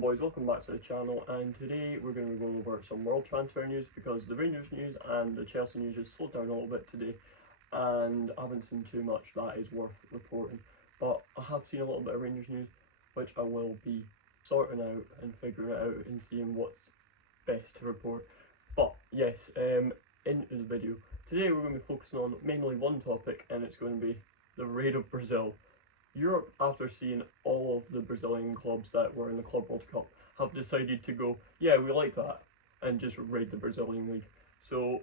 Boys, welcome back to the channel, and today we're going to be going over some world transfer news because the Rangers news and the Chelsea news has slowed down a little bit today, and I haven't seen too much that is worth reporting. But I have seen a little bit of Rangers news, which I will be sorting out and figuring it out and seeing what's best to report. But yes, into the video. Today we're going to be focusing on mainly one topic, and it's going to be the raid of Brazil. Europe, after seeing all of the Brazilian clubs that were in the Club World Cup, have decided to go, yeah, we like that, and just raid the Brazilian league. So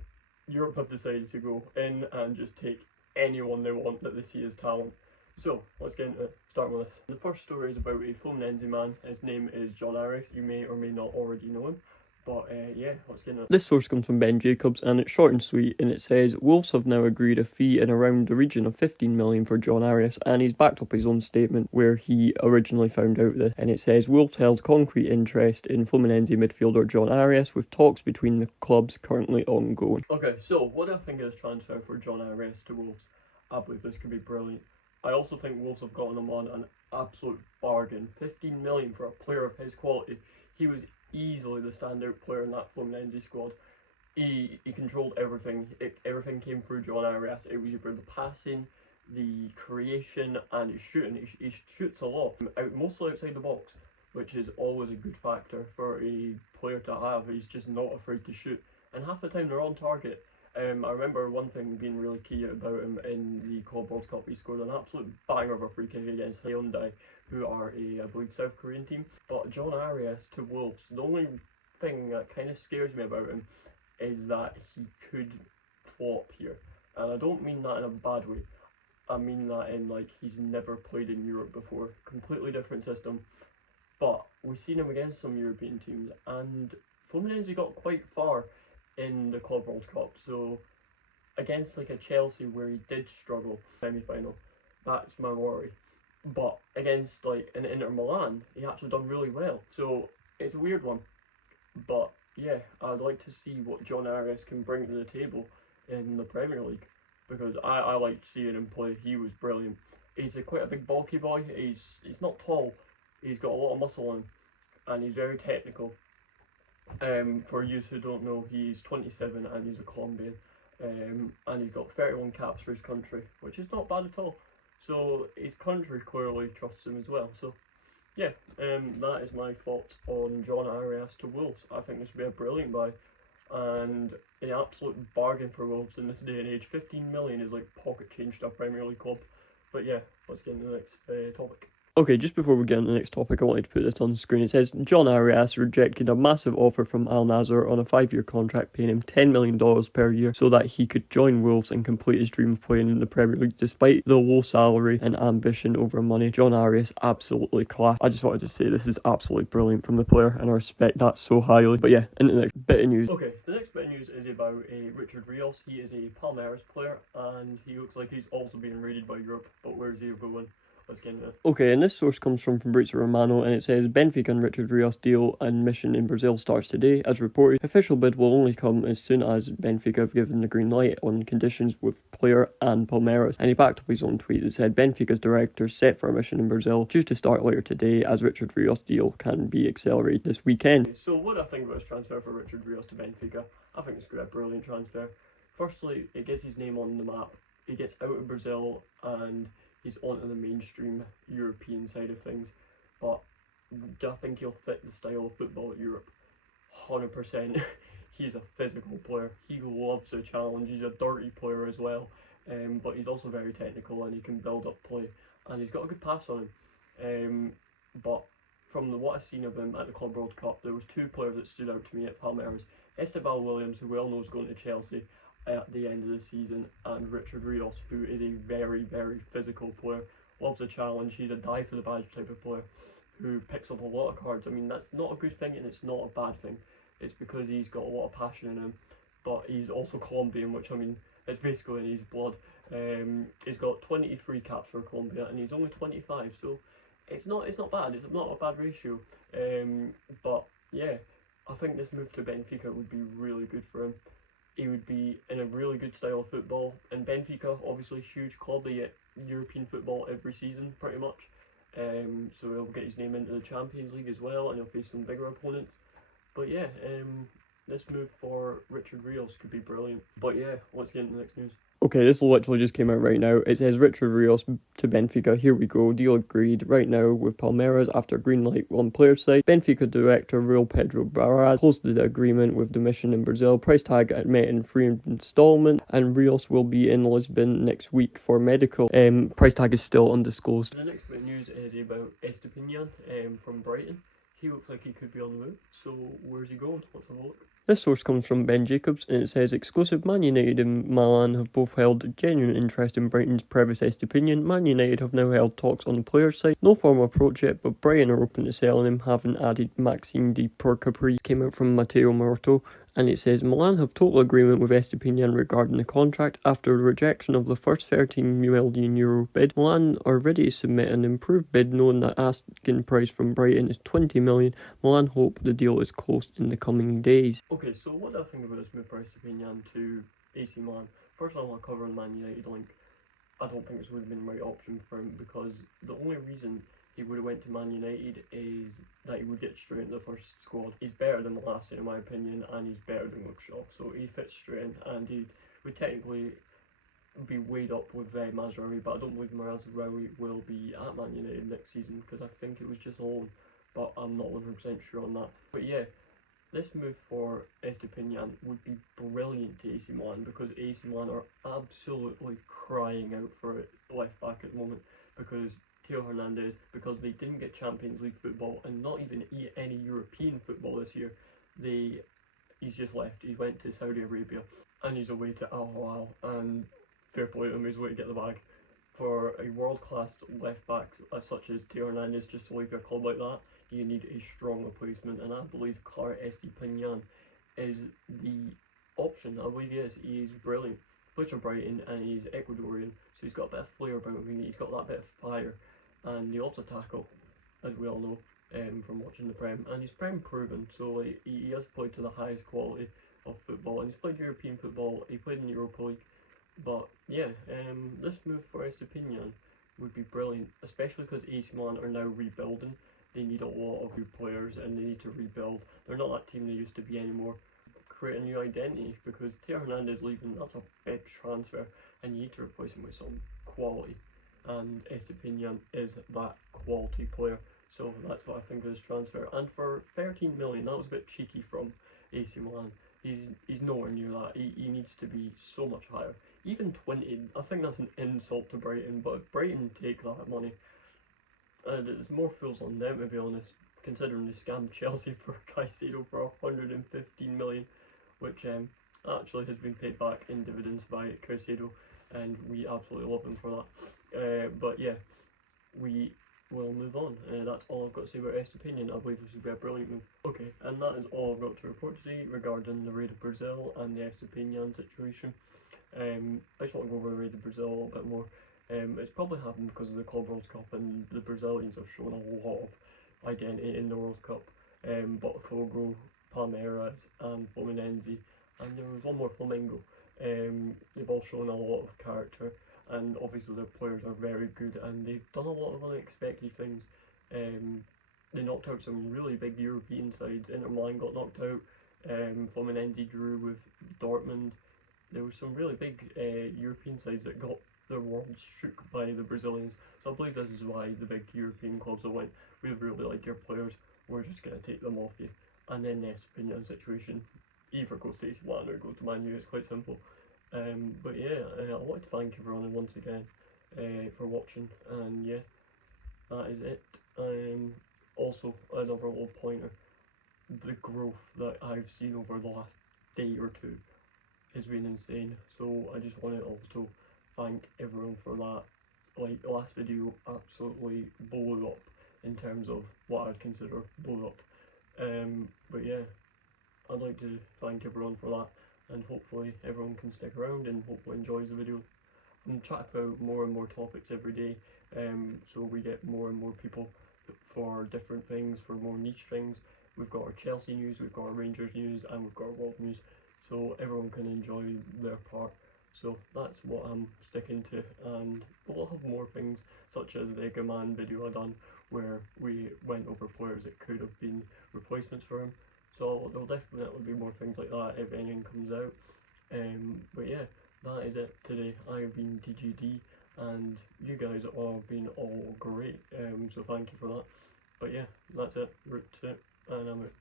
Europe have decided to go in and just take anyone they want that they see as talent. So let's get into it. Start with this. The first story is about a Fluminense man. His name is John Arias. You may or may not already know him. But yeah, let's get into it. This source comes from Ben Jacobs, and it's short and sweet, and it says Wolves have now agreed a fee in around the region of 15 million for John Arias, and he's backed up his own statement where he originally found out this, and it says Wolves held concrete interest in Fluminense midfielder John Arias, with talks between the clubs currently ongoing. Okay, so what do I think of this transfer for John Arias to Wolves? I believe this could be brilliant. I also think Wolves have gotten him on an absolute bargain. 15 million for a player of his quality. He was easily the standout player in that Fluminense squad. He controlled everything. Everything came through John Arias. It was either the passing, the creation, and his shooting. He shoots a lot, mostly outside the box, which is always a good factor for a player to have. He's just not afraid to shoot, and half the time they're on target. I remember one thing being really key about him in the Club World Cup. He scored an absolute banger of a free kick against Hyundai, who are a, I believe, South Korean team. But John Arias to Wolves, the only thing that kind of scares me about him is that he could flop here. And I don't mean that in a bad way. I mean that in, like, he's never played in Europe before. Completely different system. But we've seen him against some European teams, and Fluminense got quite far in the Club World Cup. So against like a Chelsea where he did struggle semi-final, that's my worry. But against like an Inter Milan, he actually done really well. So it's a weird one. But yeah, I'd like to see what John Arias can bring to the table in the Premier League, because I liked seeing him play. He was brilliant. He's quite a big bulky boy. He's not tall. He's got a lot of muscle on him, and he's very technical. For you who don't know, he's 27 and he's a Colombian, and he's got 31 caps for his country, which is not bad at all. So his country clearly trusts him as well. So yeah, that is my thoughts on John Arias to Wolves. I think this would be a brilliant buy and an absolute bargain for Wolves in this day and age. 15 million is like pocket change to a Premier League club. But yeah, let's get into the next topic. Okay, just before we get on to the next topic, I wanted to put this on the screen. It says, John Arias rejected a massive offer from Al Nassr on a 5-year contract paying him $10 million per year so that he could join Wolves and complete his dream of playing in the Premier League despite the low salary and ambition over money. John Arias, absolutely class. I just wanted to say this is absolutely brilliant from the player, and I respect that so highly. But yeah, into the next bit of news. Okay, the next bit of news is about Richard Rios. He is a Palmeiras player, and he looks like he's also being raided by Europe. But where's he going? Okay, and this source comes from Fabrizio Romano, and it says Benfica and Richard Rios deal and mission in Brazil starts today. As reported, official bid will only come as soon as Benfica have given the green light on conditions with player and Palmeiras. And he backed up his own tweet that said Benfica's director set for a mission in Brazil due to start later today, as Richard Rios' deal can be accelerated this weekend. Okay, so what do I think about this transfer for Richard Rios to Benfica? I think it's going to be a brilliant transfer. Firstly, it gets his name on the map. He gets out of Brazil and he's onto the mainstream European side of things. But do I think he'll fit the style of football at Europe? 100%. He's a physical player. He loves a challenge. He's a dirty player as well. But he's also very technical, and he can build up play. And he's got a good pass on him. But from what I've seen of him at the Club World Cup, there was two players that stood out to me at Palmeiras. Esteban Williams, who we all know is going to Chelsea at the end of the season, and Richard Rios, who is a very, very physical player, loves a challenge. He's a die for the badge type of player who picks up a lot of cards. I mean, that's not a good thing and it's not a bad thing. It's because he's got a lot of passion in him, but he's also Colombian, which, I mean, it's basically in his blood. He's got 23 caps for Colombia and he's only 25, so it's not bad. It's not a bad ratio. But yeah, I think this move to Benfica would be really good for him. He would be in a really good style of football, and Benfica, obviously huge club, they get European football every season pretty much, so he'll get his name into the Champions League as well, and he'll face some bigger opponents. But yeah, this move for Richard Rios could be brilliant. But yeah, let's get into the next news. Okay, this literally just came out right now. It says Richard Rios to Benfica. Here we go. Deal agreed right now with Palmeiras after green light on player side. Benfica director Real Pedro Barras closed the agreement with the mission in Brazil. Price tag met in 3 installments, and Rios will be in Lisbon next week for medical. Price tag is still undisclosed. The next bit of news is about Estupinan from Brighton. He looks like he could be on the move. So where's he going? Let's have a look. This source comes from Ben Jacobs, and it says exclusive Man United and Milan have both held genuine interest in Brighton's Previs Estupinan. Man United have now held talks on the player's side. No formal approach yet, but Brighton are open to selling him, having added Maxime de Percapri. Came out from Matteo Morto, and it says Milan have total agreement with Estupinan regarding the contract. After the rejection of the first €13 million bid, Milan are ready to submit an improved bid, knowing that asking price from Brighton is $20 million. Milan hope the deal is closed in the coming days. Okay, so what do I think about this move for Estupinan to AC Milan? First of all, I'll cover on Man United link. I don't think this would have been the right option for him, because the only reason he would have went to Man United is that he would get straight into the first squad. He's better than Malacia in my opinion, and he's better than Luke Shaw, so he fits straight in, and he would technically be weighed up with Mazraoui, but I don't believe Mazraoui will be at Man United next season, because I think it was just a loan, but I'm not 100% sure on that. But yeah, this move for Estupinan would be brilliant to AC Milan, because AC Milan are absolutely crying out for it left back at the moment, because Theo Hernandez, because they didn't get Champions League football and not even any European football this year, he's just left. He went to Saudi Arabia and he's away to Al Hilal, and fair play to him, he's away to get the bag. For a world-class left back such as Theo Hernandez, just to leave your club like that, you need a strong replacement, and I believe Clara Estupinan is the option. I believe he is brilliant. Plays for Brighton and he's Ecuadorian, so he's got a bit of flair about him, he's got that bit of fire, and he also tackle, as we all know from watching the Prem, and he's Prem proven, so like, he has played to the highest quality of football, and he's played European football, he played in the Europa League. But yeah, this move for Estupinan would be brilliant, especially because AC Milan are now rebuilding. They need a lot of good players and they need to rebuild. They're not that team they used to be anymore. Create a new identity, because Theo Hernandez leaving, that's a big transfer, and you need to replace him with some quality, and Estupinan is that quality player. So that's what I think of this transfer. And for 13 million, that was a bit cheeky from AC Milan. He's nowhere near that. He needs to be so much higher. Even 20, I think that's an insult to Brighton, but if Brighton take that money, and it's more fools on them, to be honest, considering they scammed Chelsea for Caicedo for 115 million, which actually has been paid back in dividends by Caicedo, and we absolutely love him for that. But yeah, we will move on. That's all I've got to say about Estupinan. I believe this would be a brilliant move. Okay, and that is all I've got to report today regarding the raid of Brazil and the Estupinan situation. I just want to go over the raid of Brazil a little bit more. It's probably happened because of the Club World Cup, and the Brazilians have shown a lot of identity in the World Cup. Botafogo, Palmeiras and Fluminense, and there was one more, Flamengo. They've all shown a lot of character, and obviously their players are very good, and they've done a lot of unexpected things. They knocked out some really big European sides. Inter Milan got knocked out, Fluminense drew with Dortmund. There were some really big European sides that got their world shook by the Brazilians. So I believe this is why the big European clubs that went, we really like your players, we're just going to take them off you. And then the Estupinan situation, either goes to AC Milan or go to Man U, it's quite simple. But yeah, I want to thank everyone once again for watching, and yeah, that is it. Also, another little pointer, the growth that I've seen over the last day or two has been insane, so I just want to also thank everyone for that. Like, the last video absolutely blew up in terms of what I'd consider blew up. But yeah, I'd like to thank everyone for that, and hopefully everyone can stick around and hopefully enjoys the video. I'm trying to put out more and more topics every day, so we get more and more people for different things, for more niche things. We've got our Chelsea news, we've got our Rangers news, and we've got our world news, so everyone can enjoy their part. So that's what I'm sticking to, and we'll have more things such as the Gaman video I done where we went over players that could have been replacements for him. So there'll definitely be more things like that if anything comes out. But yeah, that is it today. I have been DGD, and you guys all have been all great, so thank you for that. But yeah, that's it, root to it, and I'm out.